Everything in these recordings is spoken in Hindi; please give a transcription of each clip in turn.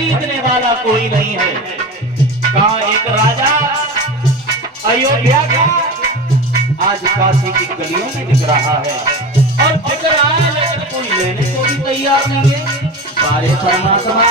खरीदने वाला कोई नहीं है। कहा एक राजा अयोध्या का आज काशी की गलियों में दिख रहा है और दिख रहा है, लेकिन कोई लेने को भी तैयार नहीं है। सारे परमात्मा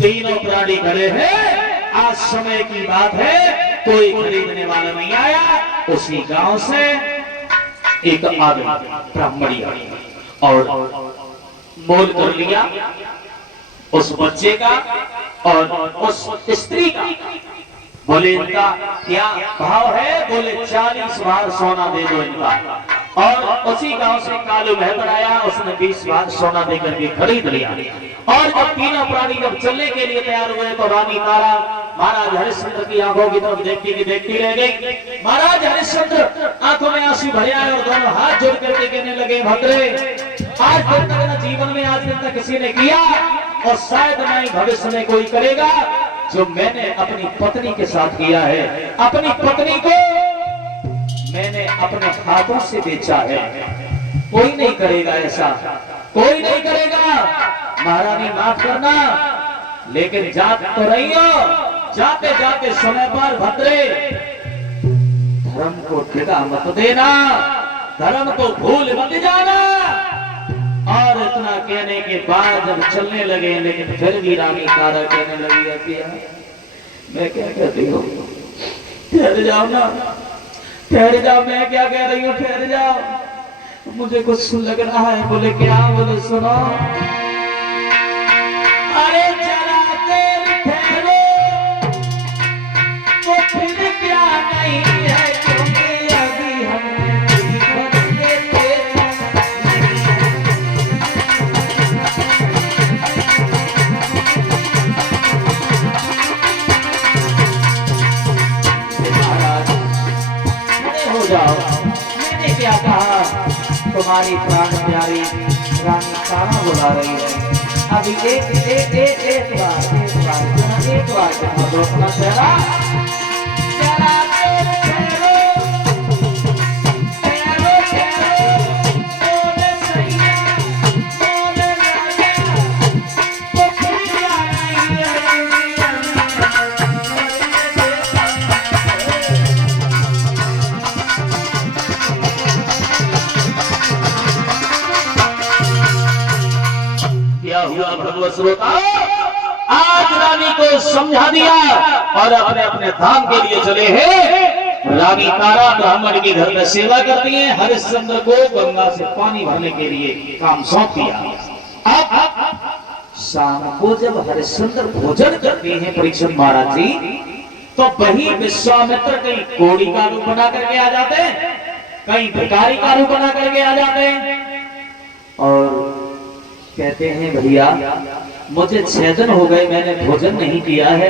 तीनों प्राणी खड़े हैं। आज समय की बात है, कोई खरीदने वाला नहीं आया। उसी गांव से एक आदमी ब्राह्मणिया और मोल कर लिया उस बच्चे का और उस स्त्री का। बोले इनका क्या भाव है? बोले 40 बार सोना दे दो इनका। और उसी गांव से कालू मेहतर आया, उसने 20 बार सोना देकर के खरीद लिया। और जब तीनों प्राणी जब चलने के लिए तैयार हुए तो रानी तारा महाराज हरिश्चंद्र की आंखों की तरफ देखती रह गई। महाराज हरिश्चंद्र आंखों में आंसू भरे आए और दोनों हाथ जोड़ करके कहने लगे, भद्रे आज दिन तक न जीवन में आज दिन तक किसी ने किया और शायद न ही भविष्य में कोई करेगा जो मैंने अपनी पत्नी के साथ किया है। अपनी पत्नी को मैंने अपने हाथों से बेचा है। कोई नहीं करेगा ऐसा, कोई नहीं करेगा। महारानी माफ करना, लेकिन जात तो रही हो, जाते जाते समय पर भद्रे धर्म को ठिका मत देना, धर्म को भूल मत जाना। और इतना कहने के बाद जब चलने लगे, लेकिन फिर भी रानी तारा कहने लगी है, मैं क्या कहती हूँ, ठहर जाओ ना, ठहर जाओ। मैं क्या कह रही हूँ, ठहर जाओ, मुझे कुछ लग रहा है। बोले क्या? बोले सुनो, अरे जरा देर ठहरो तो फिर क्या नहीं है, क्योंकि अभी हम महाराज खड़े हो जाओ। मैंने क्या कहा? तुम्हारी प्राण प्यारी रानी तारा बुला रही है। अभी एक बार दो अपना चेहरा। क्या हुआ भगवत श्रोता? आज रानी को समझा दिया और अपने अपने धाम के लिए चले हैं। रानी तारा ब्राह्मण के घर में सेवा करती है। हरिश्चंद्र को गंगा से पानी भरने के लिए काम सौंप दिया। अब शाम को जब हरिश्चंद्र भोजन करते हैं परीक्षित महाराज जी, तो वही विश्वामित्र कहीं कोड़ी का रूप बना करके आ जाते हैं, कहीं भिखारी का रूप बना करके आ जाते हैं और कहते हैं, भैया मुझे 6 दिन हो गए, मैंने भोजन नहीं किया है,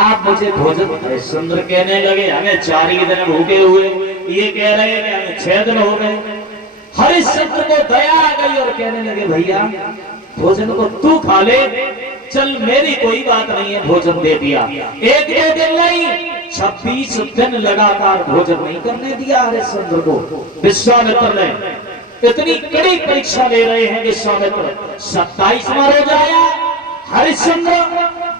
आप मुझे भोजन। हरिश्चंद्र कहने लगे, हमें 4 ही दिन भूखे हुए, ये कह रहे हैं कि हमें 6 दिन हो गए। हरिश्चंद्र को दया आ गई और कहने लगे, भैया भोजन को तू खा ले, चल मेरी कोई बात नहीं है, भोजन दे दिया। 1-2 दिन नहीं, 26 दिन लगातार भोजन नहीं करने दिया हरिश्चंद्र को विश्वामित्र ने। इतनी कड़ी परीक्षा ले रहे हैं विश्वामित्र। 27वां रोज आया, हरिश्चंद्र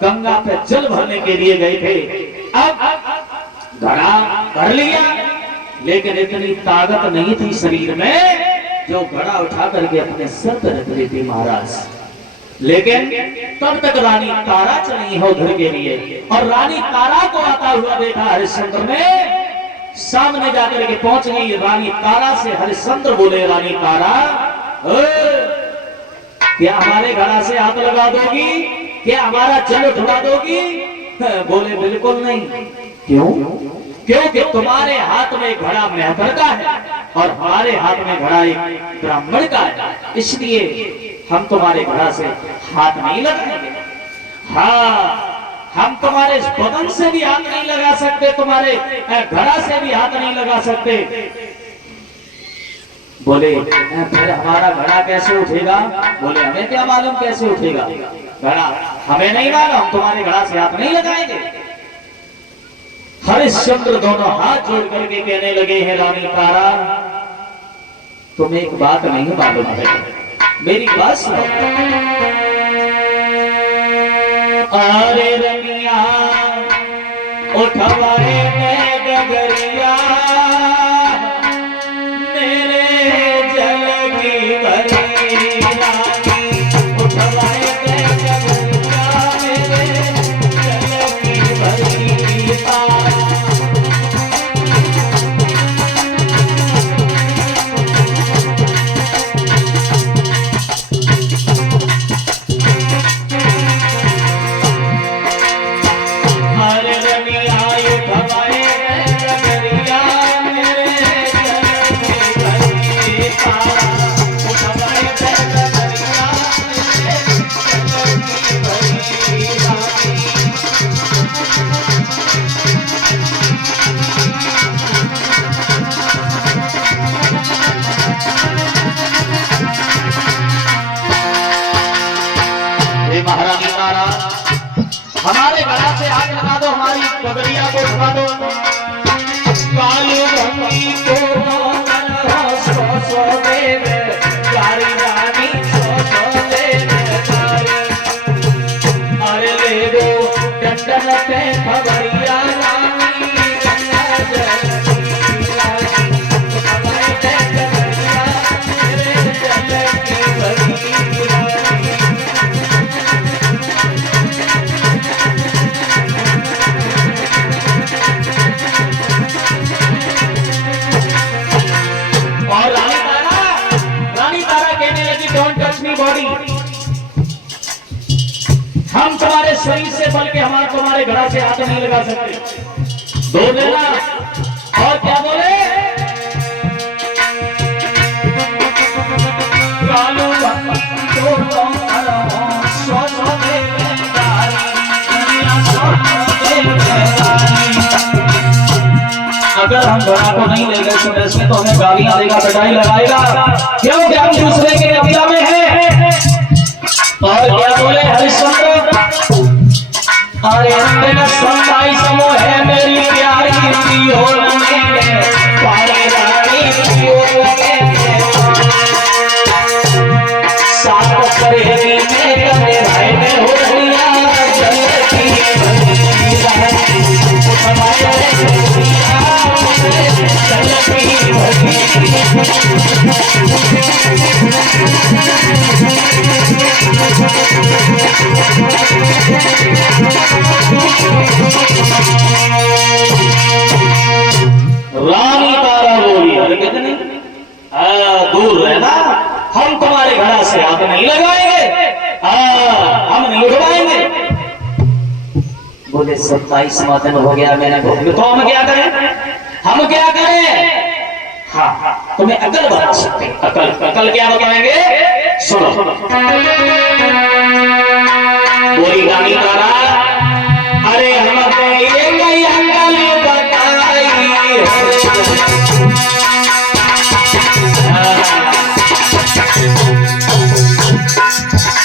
गंगा पे जल भरने के लिए गए थे। अब घड़ा भर लिया, लेकिन इतनी ताकत नहीं थी शरीर में जो घड़ा उठा करके अपने सर पर रख लेती महाराज। लेकिन तब तक रानी तारा चली है उधर के लिए, और रानी तारा को आता हुआ देखा हरिश्चंद्र ने। सामने जाकर के पहुंच गई रानी तारा से हरिश्चंद्र बोले, रानी तारा क्या हमारे घड़ा से हाथ लगा दोगी? क्या हमारा जल उठवा दोगी? बोले बिल्कुल नहीं। क्यों? क्योंकि तुम्हारे हाथ में घड़ा मेहतर का है और हमारे हाथ में घड़ा एक ब्राह्मण का है, इसलिए हम तुम्हारे घड़ा से हाथ नहीं लगाएंगे। हाँ, हम तुम्हारे बदन से भी हाथ नहीं लगा सकते, तुम्हारे घड़ा से भी हाथ नहीं लगा सकते। बोले फिर हमारा घड़ा कैसे उठेगा? बोले हमें क्या मालूम कैसे उठेगा घड़ा, हमें नहीं मालूम, हम तुम्हारे घड़ा से हाथ नहीं लगाएंगे। हरिश्चंद्र दोनों हाथ जोड़ करके कहने लगे हैं, रानी तारा तुम्हें एक बात नहीं मालूम है, मेरी बात सुनो। अरे रमिया उठवाए मैं गगरिया, मेरे जल की भरी रानी, उठवाए मैं गगरिया, मेरे जल की भरी। महारानी तारा हमारे गला से आग लगा दो, हमारी पगड़िया को उठा दो। काली रंगी को सो सो देव प्यारी रानी, सो सो देव प्यारी। अरे ले दो डंडन पे खबरिया रानी, हम तुम्हारे शरीर से बल के हमारे तुम्हारे घड़ा से हाथ नहीं लगा सकते। दो लेना और क्या बोले? अगर हम घड़ा को नहीं ले गए सुबह से तो हमें गालियां देगा, पिटाई लगाएगा, क्योंकि हम दूसरे के कब्जा में हैं। और क्या बोले हरिश्चंद्र? अरे तेरा संताई समूह है मेरी प्यारी हो लगे, प्यारी रानी हो लगे, साथ करेगी में कने भाई में हो रहिया जलती रानी तारा बोली, अरे कितनी दूर रहना, हम तुम्हारे घड़ा से हाथ नहीं लगाएंगे, हम नहीं उठवाएंगे। बोले 27वां दिन हो गया मैंने भोग, तो हम क्या करें? हम क्या करें? हाँ, तुम्हें अकल बता सकते, अकल अकल क्या बताएंगे? सुनो। बोली रानी तारा, अरे हमें ये कई अकल बताई,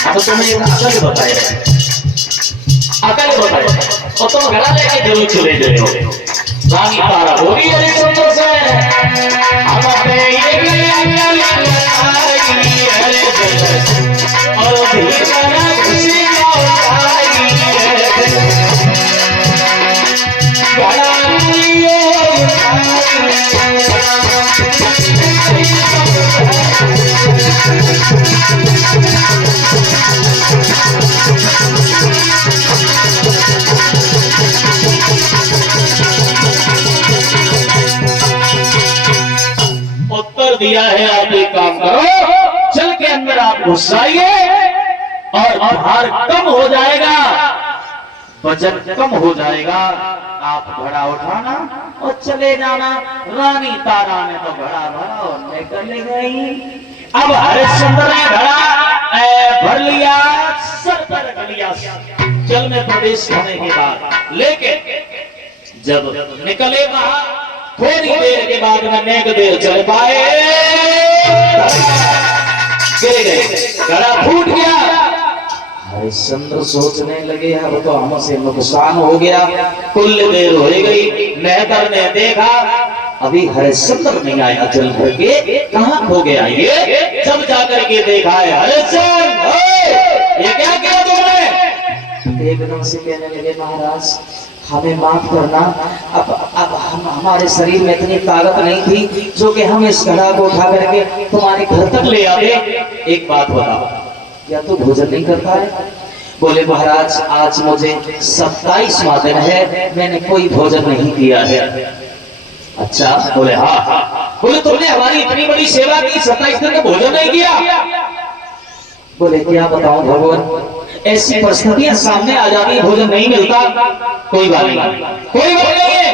अब तुम्हें अकल बताए, अकल बताए और तुम घड़ा लेके जरूर चले गए हो। रानी तारा बोली हरिश्चंद्र से, हम अपने ये अकल बताई और भीतर खुशी लौटाई घड़ा लिए उत्तर दिया है। आप एक काम करो, चल के अंदर आप घुस आइए और भार कम हो जाएगा, वजन कम हो जाएगा, आप घड़ा उठाना और चले जाना। रानी तारा ने तो घड़ा भरा और निकल गई। अब हरिश्चंद्र ने घड़ा भर लिया, सर पर रख लिया जल में प्रवेश होने के बाद। लेकिन जब निकले वहां थोड़ी देर के बाद में नेक देर चल पाए, गिर गए, घड़ा फूट गया। हरिश्चंद्र सोचने लगे अब तो हमसे नुकसान हो गया। कुल देर हो गई, नेकर ने देखा अभी हरिश्चंद्र नहीं आया, जल भर के कहां खो गया ये। जब जाकर के देखा है हरिश्चंद्र, ये क्या किया तुमने? एकदम से कहने लगे महाराज हमें माफ करना, अब हमारे शरीर में इतनी ताकत नहीं थी जो कि हम इस घड़ा को उठा करके तुम्हारे घर तक ले आते। एक बात बताओ, या तो भोजन नहीं करता है? बोले महाराज आज मुझे 27वां दिन है, मैंने कोई भोजन नहीं किया है। अच्छा, बोले हाँ। बोले तुमने हमारी इतनी बड़ी सेवा की, 27 दिन का भोजन नहीं किया? बोले क्या बताऊं भगवान, ऐसी परिस्थितियां सामने आ जाती, भोजन नहीं मिलता। कोई बात नहीं, कोई बात नहीं है,